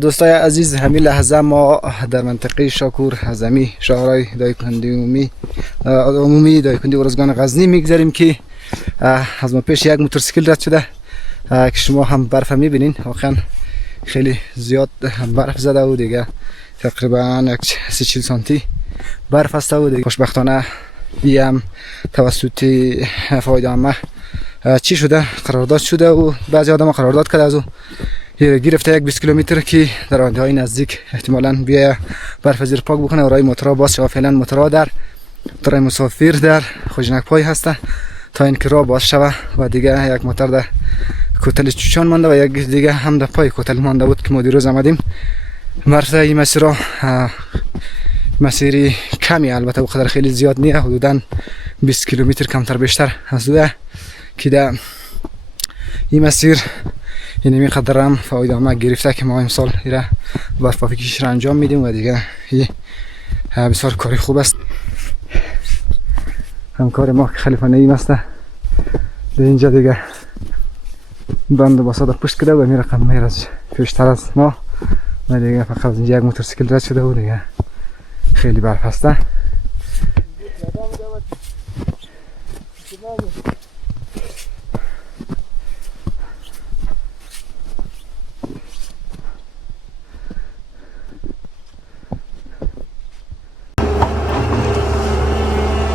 دوستای عزیز، همین لحظه ما در منطقه شاکور از همی شهرهای دایکنی عمومی دایکنی ارزگان غزنی میگذاریم که از ما پیش یک موتورسیکل رد شده که شما هم برف میبینین. واقعا خیلی زیاد برف زده و دیگه تقریبا 30 سانتی برف هسته و دیگه خوشبختانه هم توسط فایده عامه چی شده قرارداد شده و بعضی آدم قرارداد کرده از او گرفته 20 کیلومتر که در راننده های نزدیک احتمالاً بیا برف زیر پاک بکنه و رای موتورها باز شود. فعلا موتورها در رای مسافر در خوجنک پای هسته تا اینکه راه باز شود و دیگه یک موتور در کوتل چوچان مانده و یک دیگه هم در پای کوتل مانده بود که ما دیروز آمدیم. مرسه این مسیر را مسیری کمی البته و قدر خیلی زیاد نیه، حدوداً 20 کیلومتر کمتر بیشتر از دوه که در این مسیر یعنی می قدرم فایده عامه گرفته که ما امسال ایره برف‌بافی کشی را انجام میدیم و دیگه بسیار کاری خوب است. همکار ما که خلیفه نعیم است در اینجا دیگه بند باسا در پشت کده و می رقم میر از پیشتر از ما و دیگه فقط از اینجا یک موتورسیکل رد شده و دیگه خیلی برف هسته.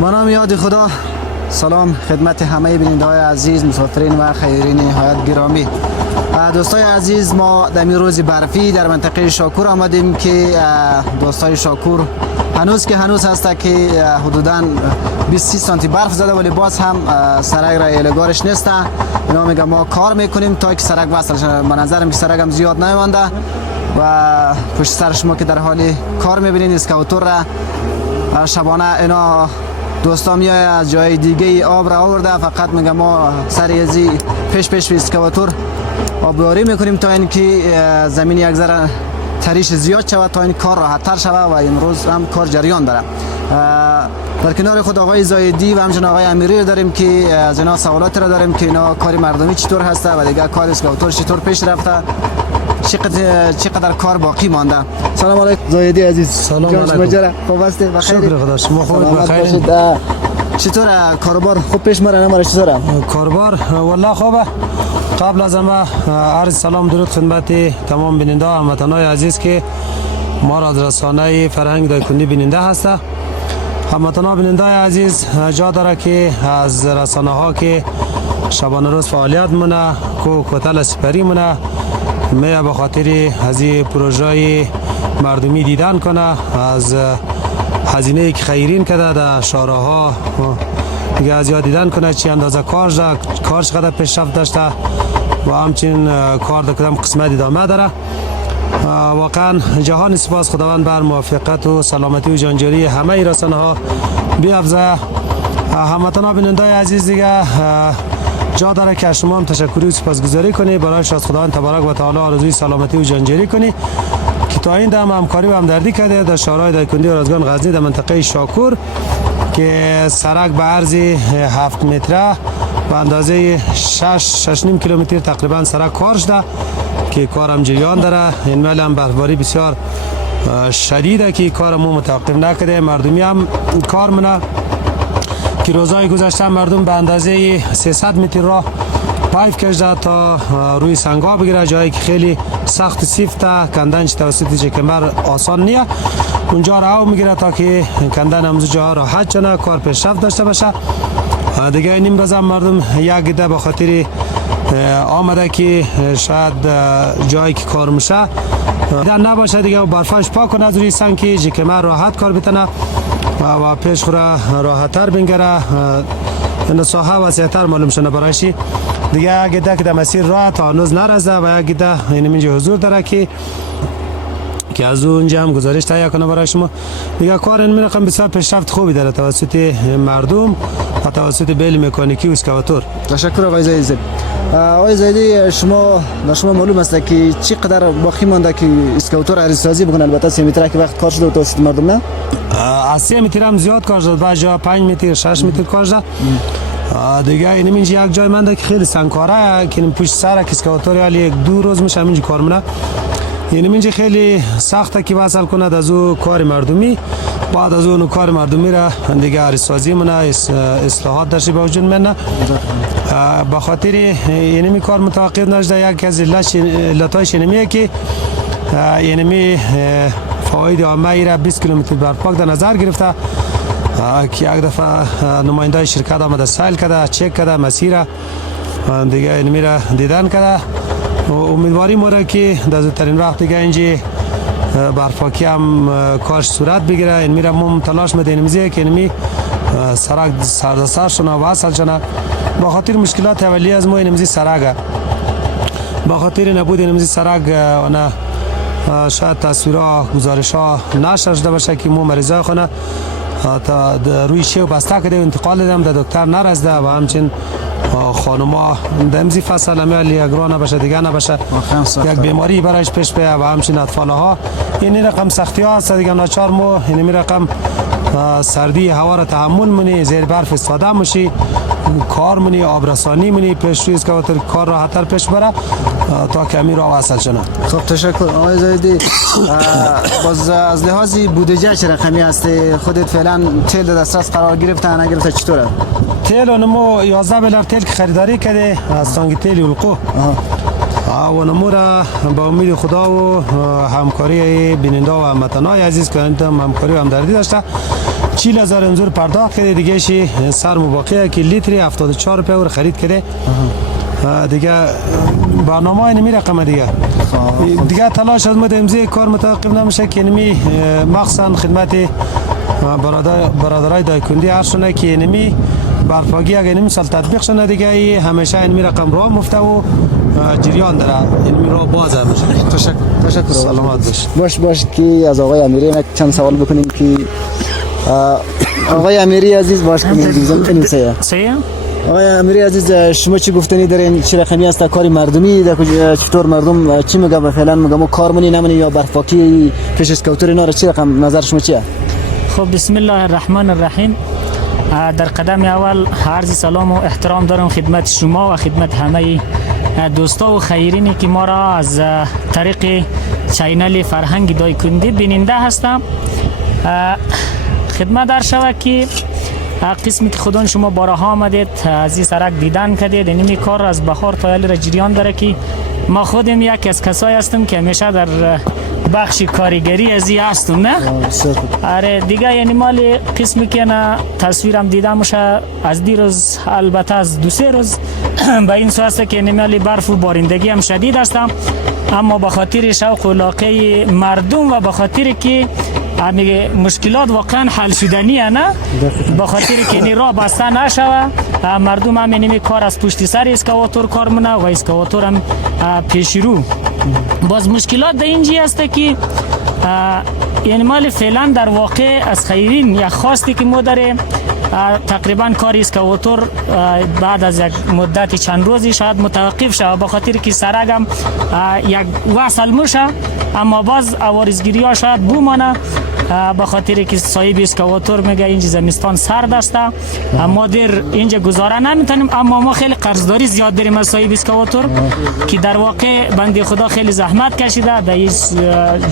با نام یاد خدا. سلام خدمت همه بیننده های عزیز، مسافرین و خیرین نهایت گرامی. دوستای عزیز، ما در این روز برفی در منطقه شاکور آمدیم که دوستای شاکور هنوز هست که حدوداً 20 سانتی برف زده ولی باز هم سرک را ایلگارش نیست. اینا میگه ما کار میکنیم تا که سرک وصل شه. به نظرم که سرک هم زیاد نمیمانده و پشت سر شما که در حال کار میبینید اسکاوتور را شبانه اینا دوستا میای از جای دیگه آب را آورده. فقط میگم ما سر ازی پیش اسکاواتور آبیاری میکنیم تا اینکه زمین یک ذره تریش زیاد شود تا این کار راحت تر شود و امروز هم کار جریان داره. در کنار خود آقای زایدی و همچنین آقای امیری داریم که از اینا سوالات را داریم که اینا کاری مردمی چطور هسته و دیگه کار اسکاواتور چطور پیش رفته، چقدر کار باقی مانده. سلام علیکم زایدی عزیز. سلام علیکم. خوب هستی؟ بخیر. شکر خدا. شما خوبید؟ بخیر. چطور کاروبار خوب پیش میره نماره؟ چطوره کاروبار؟ والله خوبه. قبل از همه عرض سلام درود خدمت تمام بیننده و هموطنان عزیز که ما را از رسانه فرهنگ دایکنی بیننده هسته. هموطنان بیننده عزیز، جا داره که از رسانه ها که شبانه روز فعالیت مونه کوتل سپری مونه می به خاطر از این پروژه مردمی دیدن کنه، از هزینه که خیرین کرده در شارع‌ها دیگه از یاد دیدن کنه چی اندازه کار چقدر پیشرفت داشته و همچنین کار در کدام قسمت ادامه داره. واقعا جهان سپاس خداوند بر موفقیت و سلامتی و جانجوری همه رسانه ها بیافزه. هموطنان بیننده عزیز، دیگه جا داره که شما هم تشکری و سپاسگزاری کنی برایش از خداوند تبارک و تعالی آرزوی سلامتی و جانجوری کنی که تا این دم همکاری و همدردی کرده در شهرهای دایکنی و ارزگان غزنی در منطقه شاکور که سرک به عرض 7 متره و اندازه 6.5 کیلومتر تقریبا سرک کار شده که کارم جریان داره. این ولی هم برفباری بسیار شدیده که کارمو متوقف نکرده. مردمی هم کار منه که روزهای گذشته مردم به اندازه 300 متر راه پایپ کشیده تا روی سنگا بگیره، جایی که خیلی سخت سیفته، کندنش توسط جکمبر آسان نیه. اونجا راه میگیره تا که کندن همزو جا راحت چنه کار پیشرفت داشته باشه. دیگه نیم روز هم مردم یک گده به خاطر آمده که شاید جایی که کار میشه نباشه دیگه و برفاش پاک کنه از روی سنگ که جکمبر راحت کار بتنه و پیش خوره راحت تر بنگره. این ساحه وسیع‌تر معلوم شده برایشی دیگه. گده که در مسیر راه تا هنوز نرسیده و یک گده این اینجا حضور داره که از اونجا هم گزارش تهیه کنه برای شما. دیگه کار این رقم بسیار پیشرفت خوبی داره توسط مردم و توسط بیل مکانیکی و اسکاواتور. تشکر آقای زایدی. آقای زایدی، شما معلوم است که چقدر باقی مانده که اسکاواتور عریض‌سازی بکنه؟ البته 3 متر که وقت کار شده توسط مردم نه؟ از 3 متر هم زیاد کار شده، بعضی جا 5 متر 6 متر کار شده. دیگه این اینجا یک جای من که خیلی سنگکاره که این پشت سر اسکواتر یا یک دو روز میشه اینجا کار منه. یعنی اینجا خیلی سخته که وصل کند از او کار مردمی، بعد از اون کار مردمی را دیگه عرضسازی منه، اصلاحات درش به وجود منه. به خاطر یعنی کار متوقف نشده. یک از علتایش اینمیه که یعنی فواید عامه ای را 20 کیلومتر برپاک در نظر گرفته که یک دفعه نماینده شرکت آمده سیل کرده، چک کرده مسیر دیگه اینمی را دیدن کرده. امیدواری ما را که در زودترین وقت دیگه اینجا برپاکی هم کارش صورت بگیره. اینمی را ما تلاش می‌دهیم که اینمی سرک سردسر شونه وصل شونه. با خاطر مشکلات اولیه از ما اینمی سرک، با خاطر نبود اینمی سرک و شاید تصویرها گزارش‌ها نشر شده باشه که ما مریضای خونه تا روی شیو بسته کرده و انتقال دادم در دکتر نرسیده و همچنین خانوما در امزی فصل امیال یک راه نباشه دیگه نباشه یک بیماری برایش پیش بیه و همچنین اطفالها. این رقم سختی ها هست دیگه. ناچار ما این رقم سردی هوا را تحمل منی، زیر برف استفاده میشی، کار منی، آبرسانی منی، پیش روی اسکواتر کار راحت‌تر پیش بره تا که امیر راه وصل شنه. خب تشکر آقای زاهدی. باز از لحاظ بودجه چه رقمی هست؟ خودت فعلا تیل در دسترس قرار گرفته نگرفته چطوره؟ تیل اونمو 11 میلیارد تیل که خریداری کرده از تانک تیل القو و نمو را با امید خدا و همکاری بیننده و هموطنای عزیز که همکاری و همدردی داشته 40,000 انزور پرداخت کرده. دیگه شی سر مباقیه که لیتری 74 روپیه خرید کرده. دیگه برنامه اینمی رقم دیگه تلاش از مد امضای کار متوقف نمیشه که اینمی مخصوصا خدمت برادرای دایکندی هر شونه که اینمی برپاگی اگه اینمی سال تطبیق شونه دیگه همیشه اینمی رقم راه مفته و جریان داره. اینمی راه بازه میشه. تشکر. سلامت باش که از آقای امیری چند سوال بکنیم که آقای امیری عزیز باش کنیم سیه آقای امیری عزیز شما چی گفتنی دارین؟ چه رقمی است کاری مردمی؟ چطور مردم چی میگه؟ فعلا میگه ما کارمونی نمونی یا برپاکی پیش اسکواتر اینا رو چی رقم نظر شما چیه؟ خب بسم الله الرحمن الرحیم. در قدم اول عرض سلام و احترام دارم خدمت شما و خدمت همه دوستا و خیرینی که ما را از طریق چینل فرهنگ دایکندی بیننده هستم. خدمت در شود که قسمی که خودان شما بارها آمدید از این سرک دیدن کردید. اینمی کار از بهار تا را جریان داره که ما خودم یک از کسایی هستم که همیشه در بخش کارگری از این هستم. نه آره دیگه یعنی مال قسمی که نه تصویرم دیده میشه از دیروز البته از 2-3 روز به این سواسته که نمیالی برف و بارندگی هم شدید هستم، اما به خاطر شوق و علاقه مردم و به خاطر که مشکلات واقعا حل شدنیه نه به خاطر که این راه بسته نشوه مردم هم اینمی کار از پشت سر اسکواتر کار منه و اسکواتر هم پیش رو. باز مشکلات در اینجی هسته که یعنی مال فعلا در واقع از خیرین یا خواستی که ما داره تقریبا کار اسکواتر بعد از یک مدت چند روزی شاید متوقف شود به خاطر که سرک هم یک وصل میشه، اما باز عوارضگیری ها شاید بمانه به خاطر که صاحب اسکواتر میگه اینجا زمستان سرد است ما در اینجا گذاره نمیتونیم، اما ما خیلی قرضداری زیاد داریم از صاحب اسکواتر که در واقع بنده خدا خیلی زحمت کشیده در این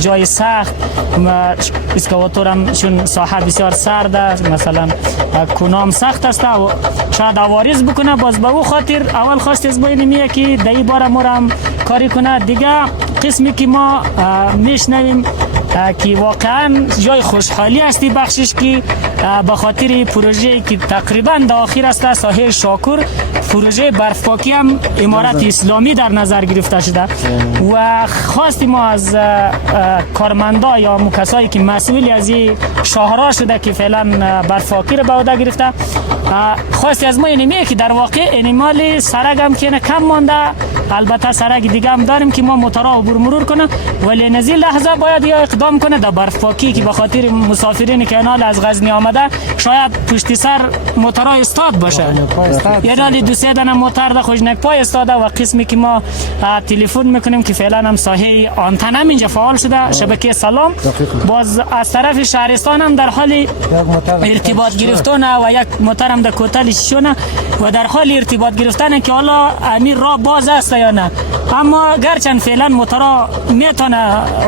جای سخت. اسکواتر هم چون ساحه بسیار سرد است، مثلا کنام سخت است و شاید عوارض بکنه. باز به او خاطر اول خواست از باید میگه که در این بار ما هم کاری کنه. دیگه قسمی که ما میشنویم که واقعا جای خوشحالی هستی بخشش که به خاطر پروژه که تقریبا در آخر است ساحل شاکور پروژه برفپاکی هم امارت اسلامی در نظر گرفته شده و خواستی ما از کارمندا یا کسایی که مسئول از این شاهراه شده که فعلا برفپاکی رو به عهده گرفته خواستی از ما اینمیه که در واقع انیمال سرک هم که کم مانده، البته سرک دیگه هم داریم که ما موتورا عبور مرور کنه، ولی نزی لحظه باید یا اقدام کنه در برف پاکی که به خاطر مسافرین که اینال از غزنی آمده شاید پشت سر موترها استاد باشه. یعنی دو سه دانه موتر در خوشنک پای استاده و قسمی که ما تلفن میکنیم که فعلا هم ساحه آنتن اینجا فعال شده، شبکه سلام باز از طرف شهرستان هم در حال ارتباط گرفتن و یک موتر هم در کوتل شونه و در حال ارتباط گرفتن که حالا امیر راه باز است یا نه، اما گرچند فعلا موترها میتونه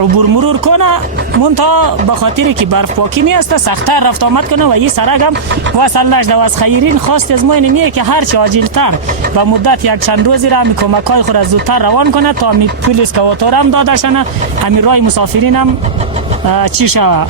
عبور مرور کنه منتها به خاطر که برف پاکی نیست سخت‌تر رفت آمد کنه و این سرک هم وصل نشده و از خیرین خواست از ما اینه که هر چه عاجل‌تر به مدت یک چند روزی را می کمک‌های خود زودتر روان کنه تا می پلیس کواتور هم داده شنه امیر راه مسافرین هم چی شود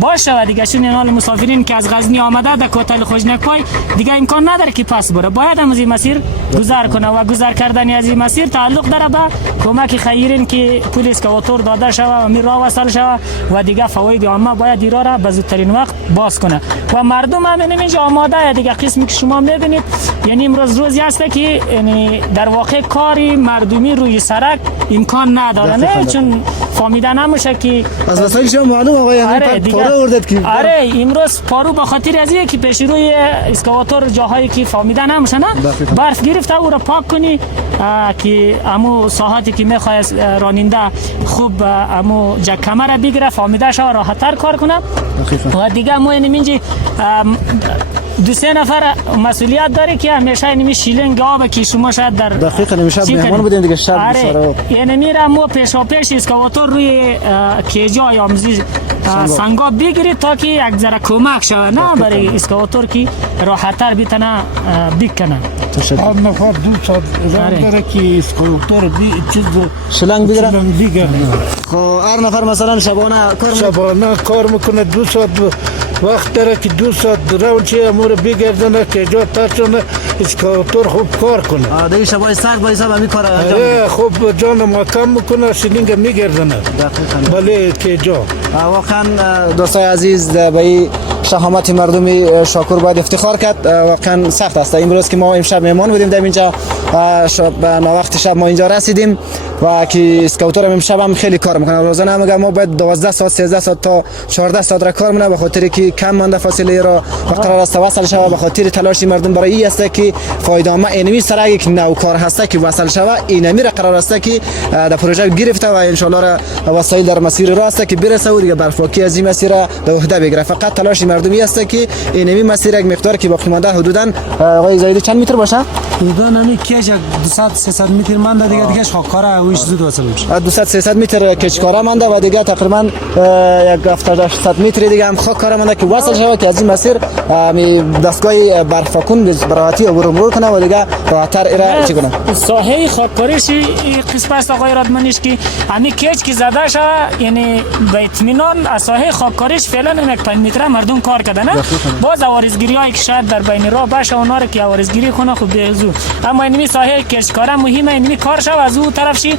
باشه و دیگه شون اینال مسافرین که از غزنی آمده در کوتل خوشنک پای دیگه امکان نداره که پس بره، باید هم از این مسیر گذر کنه و گذر کردن از این مسیر تعلق داره به کمک خیرین که پلیس کواتور داده شوه و امیر راه وصل شوه و دیگه فواید عامه باید ایرا را به زودترین وقت باز کنه و مردم هم اینجا آماده دیگه. قسمی که شما میبینید یعنی امروز روزی هست که یعنی در واقع کاری مردمی روی سرک امکان نداره، نه چون فهمیده نمیشه که از وسایل شما معلوم آقای امیر پارو اردت که آره امروز پارو به خاطر از اینه که پیش روی اسکواتور جاهایی که فهمیده نمیشه نه برف گرفته او را پاک کنی که امو ساحاتی که میخواد راننده خوب امو جکمه را بگیره فهمیده شو راحت‌تر کار کنه و دیگه ما اینجا دو سه نفر مسئولیت داره که همیشه اینمی شیلنگ آب که شما شاید در دقیقاً نمیشه مهمان بودین دیگه شب آره یعنی میره مو پیشا پیش اسکواتور روی کیجا یا مزی سنگا بگیرید تا که یک ذره کمک شود نه برای اسکواتور که راحت‌تر بتونه بکنه. هم نفر دو ساعت داره که اسکواتور چیز شلنگ بگیره. خب هر نفر مثلا شبانه کار میکنه 2 ساعت وقت داره که 2 ساعت راون چه امور بگردنه که جا ترسونه اسکواتور خوب کار کنه. دیگه شبای سخت با حساب همین کار انجام میده. خوب جان محکم میکنه شلنگ میگردنه. بله که جا. واقعا دوستای عزیز به این شهامت مردمی شاکر باید افتخار کرد. واقعا سخت است. امروز که ما امشب مهمان بودیم در اینجا به وقت شب ما اینجا رسیدیم و که اسکواتور امشب هم خیلی کار میکنه. روزانه هم ما باید 12 ساعت 13 ساعت تا 14 ساعت را کار میکنه به خاطر که کم مانده فاصله را قرار است وصل شود. به خاطر تلاش مردم برای این است که فایده‌آمد اینمی سرک یک نوکار هست که وصل شود اینمی را قرار است که در پروژه گرفته و ان شاء الله را وسایل در مسیر راست که برسه و دیگه برفاکی از این مسیر به عهده بگیره. فقط تلاش مردمی است که اینمی مسیر یک مقدار که باقی مانده حدوداً آقای زاید چند متر باشه؟ حدوداً نمی کیج 200 300 متر مانده دیگه شاکاره ویش زود وصل میشه. 200 300 متر کچکاره مانده و دیگه تقریبا یک 700 متر دیگه هم خاک کار مانده که وصل شود که از این مسیر دستگاه برفاکون به راحتی عبور مرور کنه و دیگه راحت‌تر ایرا چی کنه. ساحه خاککاریش این قسمت است آقای رادمنیش که همین کیچ که زده شده یعنی به اطمینان از ساحه خاککاریش فعلا یک 5 متر مردم کار کردن. باز عوارضگیری‌هایی که شاید در بین راه باشه اونا رو که عوارضگیری کنه خوب بهزو، اما اینمی ساحه کشکاره مهمه اینمی کار شو از اون طرف شی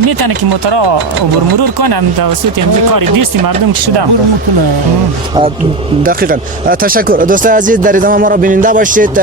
میتونه که موتورا عبور مرور کنن توسط همین کاری دیستی مردم که شده. دقیقاً. تشکر دوستان عزیز، در ادامه ما را بیننده باشید.